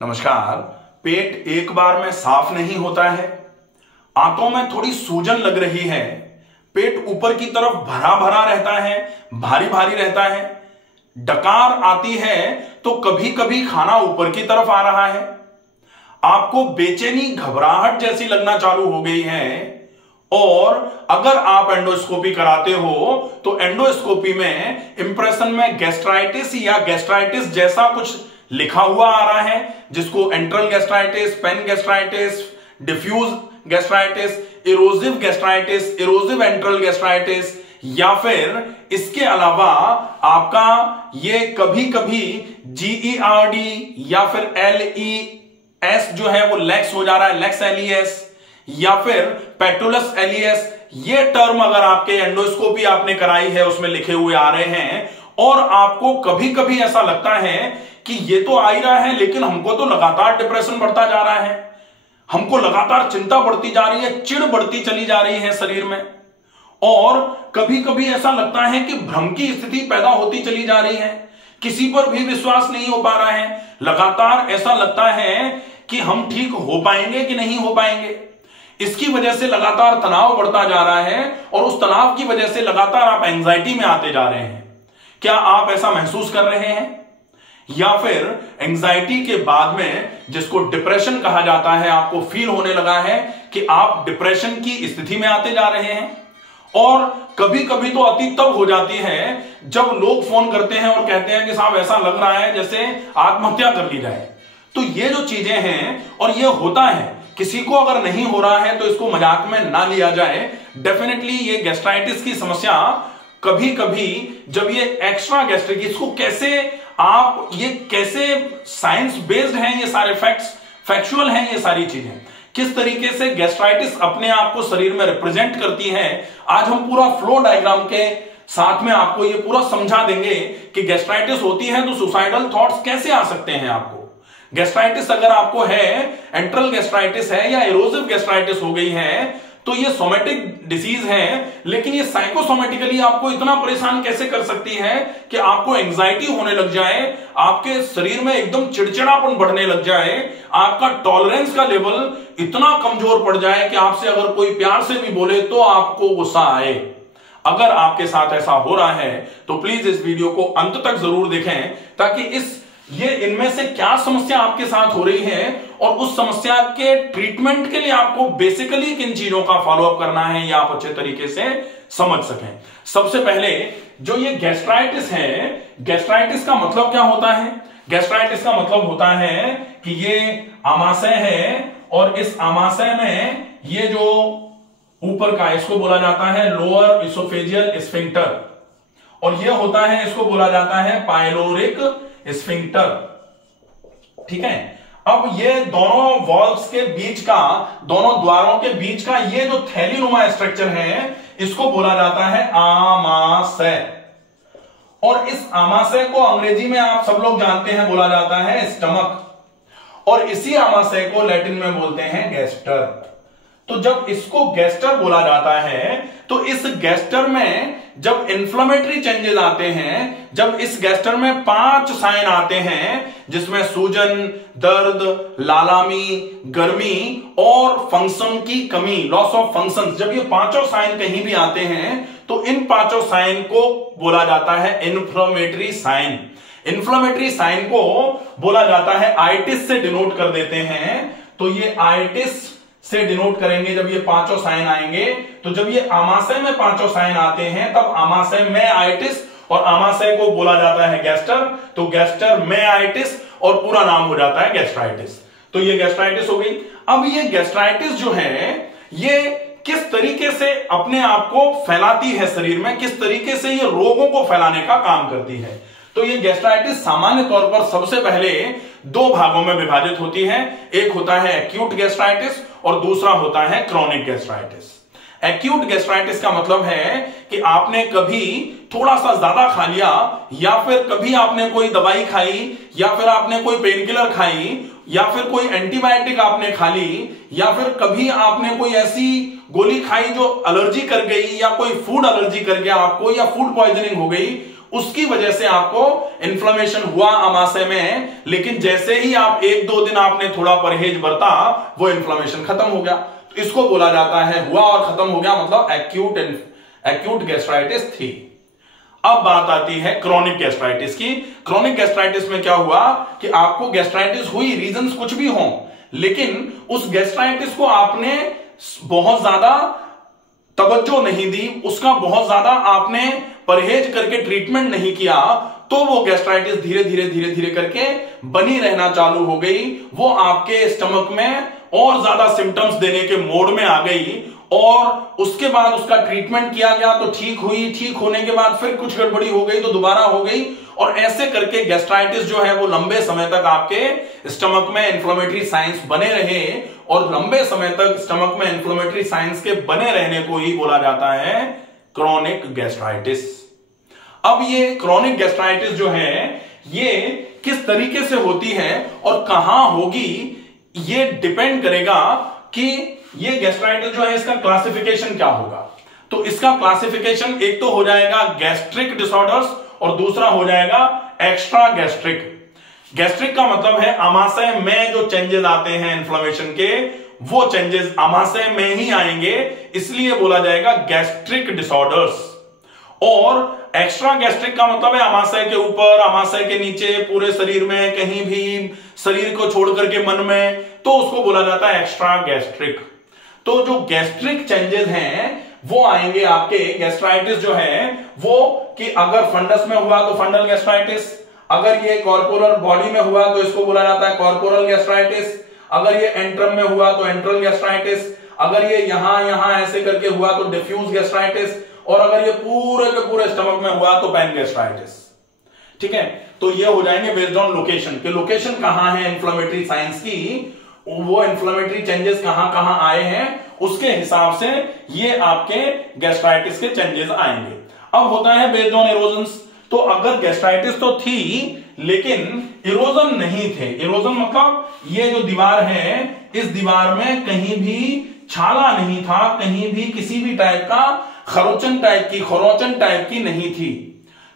नमस्कार। पेट एक बार में साफ नहीं होता है। आंतों में थोड़ी सूजन लग रही है। पेट ऊपर की तरफ भरा भरा रहता है, भारी भारी रहता है। डकार आती है तो कभी कभी खाना ऊपर की तरफ आ रहा है। आपको बेचैनी, घबराहट जैसी लगना चालू हो गई है। और अगर आप एंडोस्कोपी कराते हो तो एंडोस्कोपी में इंप्रेशन में गैस्ट्राइटिस या गैस्ट्राइटिस जैसा कुछ लिखा हुआ आ रहा है, जिसको antral gastritis, pangastritis, diffuse gastritis, erosive gastritis, erosive antral gastritis, या फिर इसके अलावा आपका ये कभी कभी GERD या फिर LES जो है वो लेक्स हो जा रहा है, लेक्स LES, या फिर पेटुलस LES। ये टर्म अगर आपके एंडोस्कोपी आपने कराई है उसमें लिखे हुए आ रहे हैं और आपको कभी कभी ऐसा लगता है कि ये तो आ ही रहा है, लेकिन हमको तो लगातार डिप्रेशन बढ़ता जा रहा है, हमको लगातार चिंता बढ़ती जा रही है, चिढ़ बढ़ती चली जा रही है शरीर में, और कभी कभी ऐसा लगता है कि भ्रम की स्थिति पैदा होती चली जा रही है, किसी पर भी विश्वास नहीं हो पा रहा है, लगातार ऐसा लगता है कि हम ठीक हो पाएंगे कि नहीं हो पाएंगे। इसकी वजह से लगातार तनाव बढ़ता जा रहा है और उस तनाव की वजह से लगातार आप एंजाइटी में आते जा रहे हैं। क्या आप ऐसा महसूस कर रहे हैं? या फिर एंजाइटी के बाद में, जिसको डिप्रेशन कहा जाता है, आपको फील होने लगा है कि आप डिप्रेशन की स्थिति में आते जा रहे हैं। और कभी कभी तो अति तब हो जाती है जब लोग फोन करते हैं और कहते हैं कि साहब ऐसा लग रहा है जैसे आत्महत्या कर ली जाए। तो ये जो चीजें हैं, और ये होता है, किसी को अगर नहीं हो रहा है तो इसको मजाक में ना लिया जाए। डेफिनेटली ये गैस्ट्राइटिस की समस्या कभी कभी जब ये एक्स्ट्रा गैस्ट्रिक, इसको कैसे आप, ये कैसे साइंस बेस्ड हैं ये सारे फैक्ट्स, फैक्चुअल हैं ये सारी चीजें, किस तरीके से गैस्ट्राइटिस अपने आप को शरीर में रिप्रेजेंट करती है, आज हम पूरा फ्लो डायग्राम के साथ में आपको ये पूरा समझा देंगे कि गैस्ट्राइटिस होती है तो सुसाइडल थॉट्स कैसे आ सकते हैं आपको। गैस्ट्राइटिस अगर आपको है, एंट्रल गैस्ट्राइटिस है या इरोजिव गैस्ट्राइटिस हो गई है, तो ये सोमेटिक डिसीज है, लेकिन ये साइकोसोमेटिकली आपको इतना परेशान कैसे कर सकती है कि आपको एंजाइटी होने लग जाए, आपके शरीर में एकदम चिड़चिड़ापन बढ़ने लग जाए, आपका टॉलरेंस का लेवल इतना कमजोर पड़ जाए कि आपसे अगर कोई प्यार से भी बोले तो आपको गुस्सा आए। अगर आपके साथ ऐसा हो रहा है तो प्लीज इस वीडियो को अंत तक जरूर देखें, ताकि ये इनमें से क्या समस्या आपके साथ हो रही है और उस समस्या के ट्रीटमेंट के लिए आपको बेसिकली किन चीजों का फॉलोअप करना है, या आप अच्छे तरीके से समझ सकें। सबसे पहले जो ये गैस्ट्राइटिस है, गैस्ट्राइटिस का मतलब क्या होता है? गैस्ट्राइटिस का मतलब होता है कि ये आमाशय है और इस आमाशय में ये जो ऊपर का, इसको बोला जाता है लोअर इसोफेजियल स्फिंक्टर, और ये होता है, इसको बोला जाता है पाइलोरिक स्फिंक्टर। ठीक है। अब ये दोनों वॉल्व्स के बीच का, दोनों द्वारों के बीच का ये जो थैलीनुमा स्ट्रक्चर है, इसको बोला जाता है आमाशय। और इस आमाशय को अंग्रेजी में आप सब लोग जानते हैं, बोला जाता है स्टमक, और इसी आमाशय को लैटिन में बोलते हैं गैस्टर। तो जब इसको गैस्टर बोला जाता है तो इस गैस्टर में जब इन्फ्लेमेटरी चेंजेस आते हैं, जब इस गैस्टर में 5 साइन आते हैं, जिसमें सूजन, दर्द, लालामी, गर्मी और फंक्शन की कमी, लॉस ऑफ फंक्शन, जब ये 5 साइन कहीं भी आते हैं तो इन 5 साइन को बोला जाता है इन्फ्लेमेटरी साइन। इन्फ्लेमेटरी साइन को बोला जाता है, आइटिस से डिनोट कर देते हैं। तो ये आइटिस से डिनोट करेंगे जब ये 5 साइन आएंगे। तो जब ये आमाशय में 5 साइन आते हैं तब आमाशय में आइटिस, और आमाशय को बोला जाता है गैस्टर, तो गैस्टर में आइटिस और पूरा नाम हो जाता है गैस्ट्राइटिस। तो ये गैस्ट्राइटिस हो गई। अब ये गैस्ट्राइटिस जो है ये किस तरीके से अपने आप को फैलाती है शरीर में, किस तरीके से ये रोगों को फैलाने का काम करती है। तो ये गैस्ट्राइटिस सामान्य तौर पर सबसे पहले 2 भागों में विभाजित होती है। एक होता है एक्यूट गैस्ट्राइटिस और दूसरा होता है क्रॉनिक गैस्ट्राइटिस। एक्यूट गैस्ट्राइटिस का मतलब है कि आपने कभी थोड़ा सा ज्यादा खा लिया, या फिर कभी आपने कोई दवाई खाई, या फिर आपने कोई पेन किलर खाई, या फिर कोई एंटीबायोटिक आपने खा ली, या फिर कभी आपने कोई ऐसी गोली खाई जो एलर्जी कर गई, या कोई फूड एलर्जी कर गया आपको, या फूड पॉइजनिंग हो गई, उसकी वजह से आपको इन्फ्लेमेशन हुआ आमाशय में, लेकिन जैसे ही आप 1-2 दिन आपने थोड़ा परहेज बरता, वो इन्फ्लेमेशन खत्म हो गया। तो इसको बोला जाता है हुआ और खत्म हो गया, मतलब एक्यूट गैस्ट्राइटिस थी। अब बात आती है क्रोनिक गैस्ट्राइटिस की। क्रोनिक गैस्ट्राइटिस में क्या हुआ कि आपको गैस्ट्राइटिस हुई, रीजंस कुछ भी हों, लेकिन उस गैस्ट्राइटिस को आपने बहुत ज्यादा तवज्जो नहीं दी, उसका बहुत ज्यादा आपने परहेज करके ट्रीटमेंट नहीं किया, तो वो गैस्ट्राइटिस धीरे धीरे करके बनी रहना चालू हो गई। वो आपके स्टमक में और ज्यादा सिम्टम्स देने के मोड में आ गई, और उसके बाद उसका ट्रीटमेंट किया गया तो ठीक हुई, ठीक होने के बाद फिर कुछ गड़बड़ी हो गई तो दोबारा हो गई, और ऐसे करके गैस्ट्राइटिस जो है वो लंबे समय तक आपके स्टमक में इन्फ्लेमेटरी साइंस बने रहे, और लंबे समय तक स्टमक में इन्फ्लेमेटरी साइंस के बने रहने को ही बोला जाता है क्रोनिक गैस्ट्राइटिस। अब ये क्रोनिक गैस्ट्राइटिस जो है ये किस तरीके से होती है और कहां होगी, ये डिपेंड करेगा कि ये गैस्ट्राइटिस जो है इसका क्लासिफिकेशन क्या होगा। तो इसका क्लासिफिकेशन एक तो हो जाएगा गैस्ट्रिक डिसऑर्डर्स और दूसरा हो जाएगा एक्स्ट्रा गैस्ट्रिक। गैस्ट्रिक का मतलब है आमाशय में जो चेंजेस आते हैं इन्फ्लेमेशन के, वो चेंजेस आमाशय में ही आएंगे, इसलिए बोला जाएगा गैस्ट्रिक डिसऑर्डर्स। और एक्स्ट्रा गैस्ट्रिक का मतलब है आमाशय के ऊपर, आमाशय के नीचे, पूरे शरीर में, कहीं भी, शरीर को छोड़ करके मन में, तो उसको बोला जाता है एक्स्ट्रा गैस्ट्रिक। तो जो गैस्ट्रिक चेंजेस हैं वो आएंगे आपके, गैस्ट्राइटिस जो है वो, कि अगर फंडस में हुआ तो फंडल गैस्ट्राइटिस, अगर ये कॉर्पोरल बॉडी में हुआ तो इसको बोला जाता है कॉर्पोरल गैस्ट्राइटिस, अगर ये एंट्रम में हुआ तो एंट्रल गैस्ट्राइटिस, अगर ये यहां ऐसे करके हुआ तो डिफ्यूज गैस्ट्राइटिस, और अगर ये पूरे के पूरे स्टमक में हुआ तो पैन गैस्ट्राइटिस। ठीक है, तो ये हो जाएंगे बेस्ड ऑन लोकेशन, कि लोकेशन कहां है इन्फ्लेमेटरी साइंस की, वो इन्फ्लेमेटरी चेंजेस कहां कहां आए हैं, उसके हिसाब से ये आपके गैस्ट्राइटिस के चेंजेस आएंगे। अब होता है बेस्ड ऑन इरोजन्स। तो अगर गैस्ट्राइटिस तो थी लेकिन इरोजन नहीं थे, इरोजन मतलब ये जो दीवार है, इस दीवार में कहीं भी छाला नहीं था, कहीं भी किसी भी टाइप का खरोचन टाइप की नहीं थी,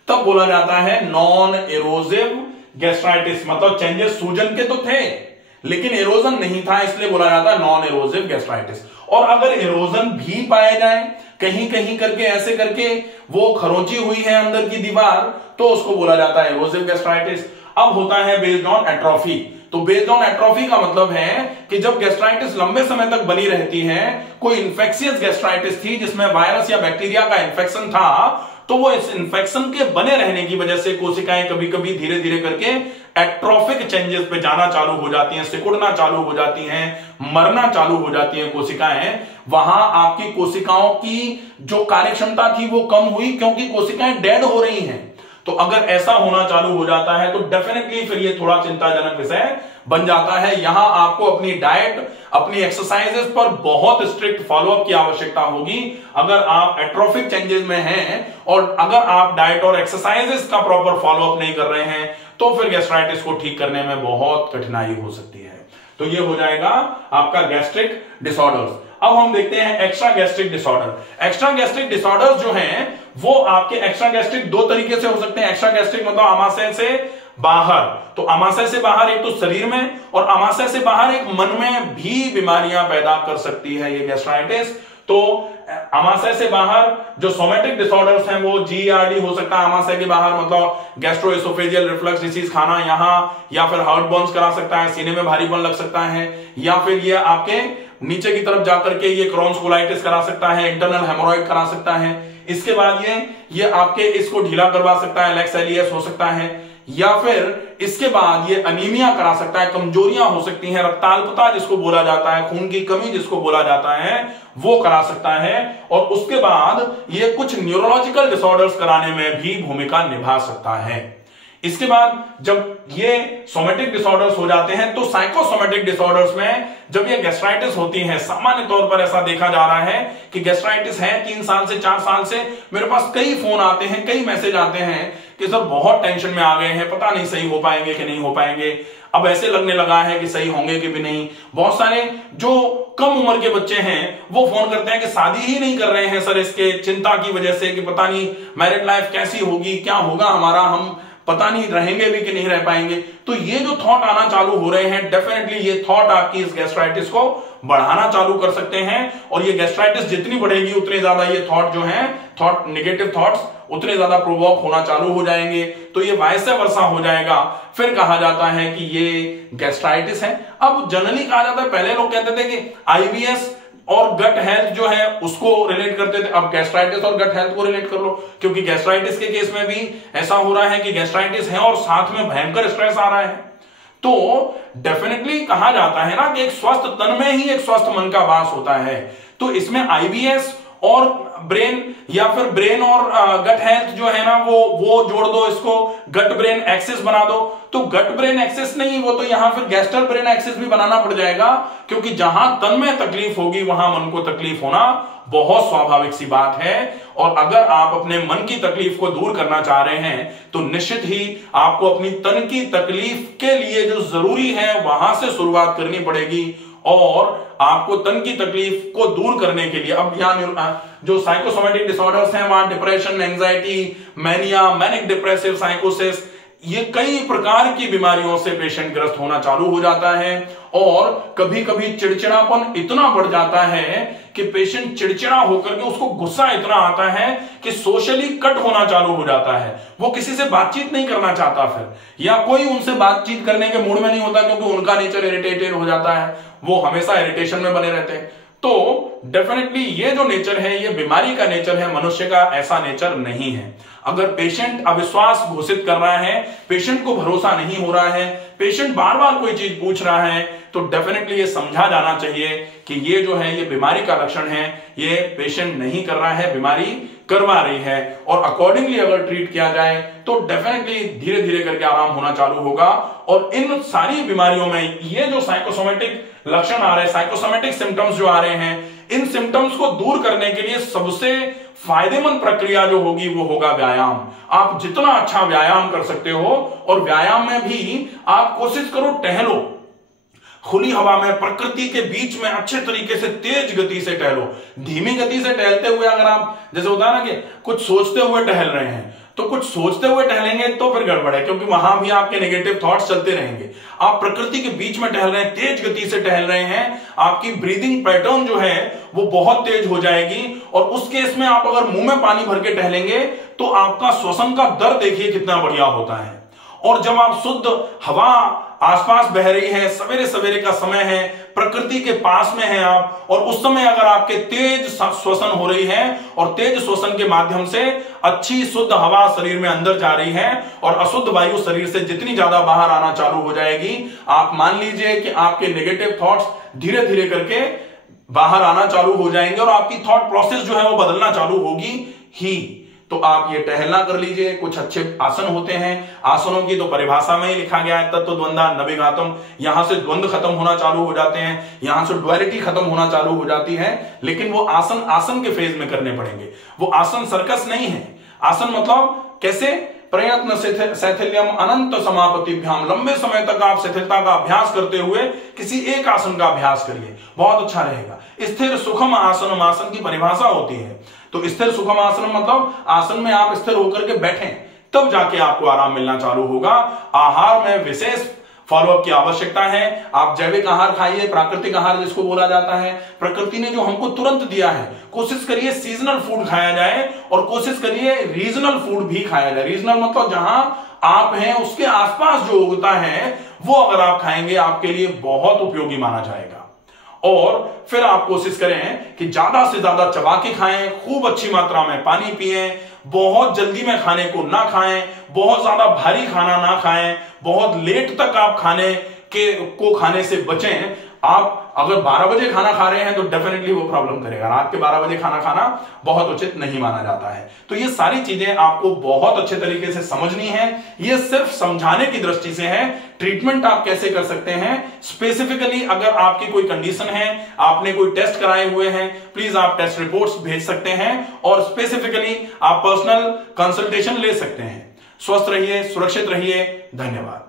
तब बोला जाता है नॉन एरोजिव गैस्ट्राइटिस। मतलब चेंजेस सूजन के तो थे लेकिन एरोजन नहीं था, इसलिए बोला जाता है नॉन एरोजिव गैस्ट्राइटिस। और अगर एरोजन भी पाए जाए कहीं कहीं करके, ऐसे करके वो खरोंची हुई है अंदर की दीवार, तो उसको बोला जाता है एरोजिव गैस्ट्राइटिस। अब होता है बेस्ड ऑन एट्रोफी। तो बेस्ड ऑन एट्रोफी का मतलब है कि जब गैस्ट्राइटिस लंबे समय तक बनी रहती है, कोई इंफेक्शियस गैस्ट्राइटिस थी जिसमें वायरस या बैक्टीरिया का इंफेक्शन था, तो वो इस इंफेक्शन के बने रहने की वजह से कोशिकाएं कभी कभी धीरे धीरे करके एट्रोफिक चेंजेस पे जाना चालू हो जाती हैं, सिकुड़ना चालू हो जाती हैं, मरना चालू हो जाती हैं कोशिकाएं। वहां आपकी कोशिकाओं की जो कार्यक्षमता थी वो कम हुई, क्योंकि कोशिकाएं डेड हो रही हैं। तो अगर ऐसा होना चालू हो जाता है तो डेफिनेटली फिर ये थोड़ा चिंताजनक विषय बन जाता है। यहां आपको अपनी डाइट, अपनी एक्सरसाइजेस पर बहुत स्ट्रिक्ट फॉलोअप की आवश्यकता होगी। अगर आप एट्रोफिक चेंजेस में हैं और अगर आप डाइट और एक्सरसाइजेस का प्रॉपर फॉलोअप नहीं कर रहे हैं, तो फिर गैस्ट्राइटिस को ठीक करने में बहुत कठिनाई हो सकती है। तो ये हो जाएगा आपका गैस्ट्रिक डिसऑर्डर्स। अब हम देखते हैं extra gastric disorder. Extra gastric disorders जो हैं वो आपके एक्स्ट्रा गैस्ट्रिक दो तरीके से हो सकते हैं। एक्स्ट्रा गैस्ट्रिक मतलब आमाशय से बाहर, तो आमाशय से बाहर एक तो शरीर में, और आमाशय से बाहर एक मन में भी बीमारियां पैदा कर सकती है ये गैस्ट्राइटिस। तो आमाशय से बाहर जो सोमेटिक डिसऑर्डर्स हैं वो जीईआरडी हो सकता है आमाशय के बाहर, मतलब गैस्ट्रोएसोफेजियल रिफ्लक्स डिसीज, खाना यहां, या फिर हार्ट बर्न्स करा सकता है, सीने में भारीपन लग सकता है, या फिर ये आपके नीचे की तरफ जाकर के ये क्रॉन्स कोलाइटिस करा सकता है, इंटरनल हेमोरॉइड करा सकता है। इसके बाद ये आपके इसको ढीला करवा सकता है, लेक्स एलियस हो सकता है, या फिर इसके बाद ये अनीमिया करा सकता है, कमजोरियां हो सकती हैं, रक्ताल्पता जिसको बोला जाता है, खून की कमी जिसको बोला जाता है, वो करा सकता है। और उसके बाद ये कुछ न्यूरोलॉजिकल डिसऑर्डर्स कराने में भी भूमिका निभा सकता है। इसके बाद जब ये सोमेटिक डिसऑर्डर्स हो जाते हैं तो साइकोसोमेटिक डिसऑर्डर्स में जब ये गैस्ट्राइटिस होती है, सामान्य तौर पर ऐसा देखा जा रहा है कि गैस्ट्राइटिस है 3 साल से 4 साल से, मेरे पास कई फोन आते हैं, कई मैसेज आते हैं कि सर बहुत टेंशन में आ गए हैं, पता नहीं सही हो पाएंगे कि नहीं हो पाएंगे, अब ऐसे लगने लगा है कि सही होंगे कि भी नहीं। बहुत सारे जो कम उम्र के बच्चे हैं वो फोन करते हैं कि शादी ही नहीं कर रहे हैं सर, इसके चिंता की वजह से कि पता नहीं मैरिड लाइफ कैसी होगी, क्या होगा हमारा, हम पता नहीं रहेंगे भी कि नहीं रह पाएंगे। तो ये जो थॉट आना चालू हो रहे हैं, डेफिनेटली ये थॉट आपकी इस गैस्ट्राइटिस को बढ़ाना चालू कर सकते हैं। और ये गैस्ट्राइटिस जितनी बढ़ेगी उतने ज्यादा ये थॉट जो है, थॉट नेगेटिव थॉट्स उतने ज्यादा प्रोवोक होना चालू हो जाएंगे। तो ये वाइस वर्सा हो जाएगा, फिर कहा जाता है कि ये गैस्ट्राइटिस है। अब जनरली कहा जाता है, पहले लोग कहते थे कि आईबीएस और गट हेल्थ जो है उसको रिलेट करते थे, अब गैस्ट्राइटिस और गट हेल्थ को रिलेट कर लो, क्योंकि गैस्ट्राइटिस के केस में भी ऐसा हो रहा है कि गैस्ट्राइटिस है और साथ में भयंकर स्ट्रेस आ रहा है। तो डेफिनेटली कहा जाता है ना कि एक स्वस्थ तन में ही एक स्वस्थ मन का वास होता है। तो इसमें आईबीएस और ब्रेन या फिर ब्रेन और गट हेल्थ जो है ना वो जोड़ दो, इसको गट ब्रेन एक्सिस बना दो। तो गट ब्रेन एक्सिस नहीं, वो तो यहां फिर गैस्ट्रल ब्रेन एक्सिस भी बनाना पड़ जाएगा, क्योंकि जहां तन में तकलीफ होगी वहां मन को तकलीफ होना बहुत स्वाभाविक सी बात है। और अगर आप अपने मन की तकलीफ को दूर करना चाह रहे हैं तो निश्चित ही आपको अपनी तन की तकलीफ के लिए जो जरूरी है वहां से शुरुआत करनी पड़ेगी। और आपको तन की तकलीफ को दूर करने के लिए, अब यहां जो साइकोसोमेटिक डिसऑर्डर्स हैं वहां depression, anxiety, mania, manic depressive साइकोसिस, ये कई प्रकार की बीमारियों से पेशेंट ग्रस्त होना चालू हो जाता है। और कभी कभी चिड़चिड़ापन इतना बढ़ जाता है कि पेशेंट चिड़चिड़ा होकर के उसको गुस्सा इतना आता है कि सोशली कट होना चालू हो जाता है, वो किसी से बातचीत नहीं करना चाहता फिर, या कोई उनसे बातचीत करने के मूड में नहीं होता, क्योंकि उनका नेचर इरिटेटेड हो जाता है, वो हमेशा इरिटेशन में बने रहते हैं। तो डेफिनेटली ये जो नेचर है ये बीमारी का नेचर है, मनुष्य का ऐसा नेचर नहीं है। अगर पेशेंट अविश्वास घोषित कर रहा है, पेशेंट को भरोसा नहीं हो रहा है, पेशेंट बार बार कोई चीज पूछ रहा है, तो डेफिनेटली ये समझा जाना चाहिए कि ये जो है ये बीमारी का लक्षण है, ये पेशेंट नहीं कर रहा है, बीमारी करवा रही है। और अकॉर्डिंगली अगर ट्रीट किया जाए तो डेफिनेटली धीरे धीरे करके आराम होना चालू होगा। और इन सारी बीमारियों में ये जो साइकोसोमेटिक लक्षण आ रहे हैं, साइकोसोमेटिक सिम्टम्स जो आ रहे हैं, इन सिम्टम्स को दूर करने के लिए सबसे फायदेमंद प्रक्रिया जो होगी वो होगा व्यायाम। आप जितना अच्छा व्यायाम कर सकते हो, और व्यायाम में भी आप कोशिश करो टहलो, खुली हवा में प्रकृति के बीच में अच्छे तरीके से तेज गति से टहलो। धीमी गति से टहलते हुए अगर आप, जैसे होता है ना कि कुछ सोचते हुए टहल रहे हैं, तो कुछ सोचते हुए टहलेंगे तो फिर गड़बड़ है, क्योंकि वहां भी आपके नेगेटिव थॉट्स चलते रहेंगे। आप प्रकृति के बीच में टहल रहे हैं, तेज गति से टहल रहे हैं, आपकी ब्रीदिंग पैटर्न जो है वो बहुत तेज हो जाएगी। और उस केस में आप अगर मुंह में पानी भर के टहलेंगे तो आपका श्वसन का दर देखिए कितना बढ़िया होता है। और जब आप शुद्ध हवा आसपास बह रही है, सवेरे सवेरे का समय है, प्रकृति के पास में है आप, और उस समय अगर आपके तेज श्वसन हो रही है और तेज श्वसन के माध्यम से अच्छी शुद्ध हवा शरीर में अंदर जा रही है और अशुद्ध वायु शरीर से जितनी ज्यादा बाहर आना चालू हो जाएगी, आप मान लीजिए कि आपके नेगेटिव थॉट्स धीरे धीरे करके बाहर आना चालू हो जाएंगे और आपकी थॉट प्रोसेस जो है वो बदलना चालू होगी ही। तो आप ये टहलना कर लीजिए। कुछ अच्छे आसन होते हैं, आसनों की तो परिभाषा में ही लिखा गया है, तत्व द्वंद्वा नभिघातम, यहां से द्वंद्व खत्म होना चालू हो जाते हैं, यहां से ड्युअलिटी खत्म होना चालू हो जाती है। लेकिन वो आसन आसन के फेज में करने पड़ेंगे, वो आसन सर्कस नहीं है। आसन मतलब कैसे, प्रयत्न शैथिल्यम अनंत समापतिभ्याम, लंबे समय तक आप शिथिलता का अभ्यास करते हुए किसी एक आसन का अभ्यास करिए, बहुत अच्छा रहेगा। स्थिर सुखम आसनम, आसन की परिभाषा होती है। तो स्थिर सुखम आसन मतलब आसन में आप स्थिर होकर के बैठें, तब जाके आपको आराम मिलना चालू होगा। आहार में विशेष फॉलोअप की आवश्यकता है। आप जैविक आहार खाइए, प्राकृतिक आहार जिसको बोला जाता है, प्रकृति ने जो हमको तुरंत दिया है, कोशिश करिए सीजनल फूड खाया जाए और कोशिश करिए रीजनल फूड भी खाया जाए। रीजनल मतलब जहां आप हैं उसके आसपास जो उगता है वो अगर आप खाएंगे आपके लिए बहुत उपयोगी माना जाएगा। और फिर आप कोशिश करें कि ज्यादा से ज्यादा चबा के खाएं, खूब अच्छी मात्रा में पानी पिएं, बहुत जल्दी में खाने को ना खाएं, बहुत ज्यादा भारी खाना ना खाएं, बहुत लेट तक आप खाने से बचें। आप अगर 12 बजे खाना खा रहे हैं तो डेफिनेटली वो प्रॉब्लम करेगा। रात के 12 बजे खाना खाना बहुत उचित नहीं माना जाता है। तो ये सारी चीजें आपको बहुत अच्छे तरीके से समझनी है। ये सिर्फ समझाने की दृष्टि से है। ट्रीटमेंट आप कैसे कर सकते हैं स्पेसिफिकली, अगर आपकी कोई कंडीशन है, आपने कोई टेस्ट कराए हुए हैं, प्लीज आप टेस्ट रिपोर्ट्स भेज सकते हैं और स्पेसिफिकली आप पर्सनल कंसल्टेशन ले सकते हैं। स्वस्थ रहिए, सुरक्षित रहिए। धन्यवाद।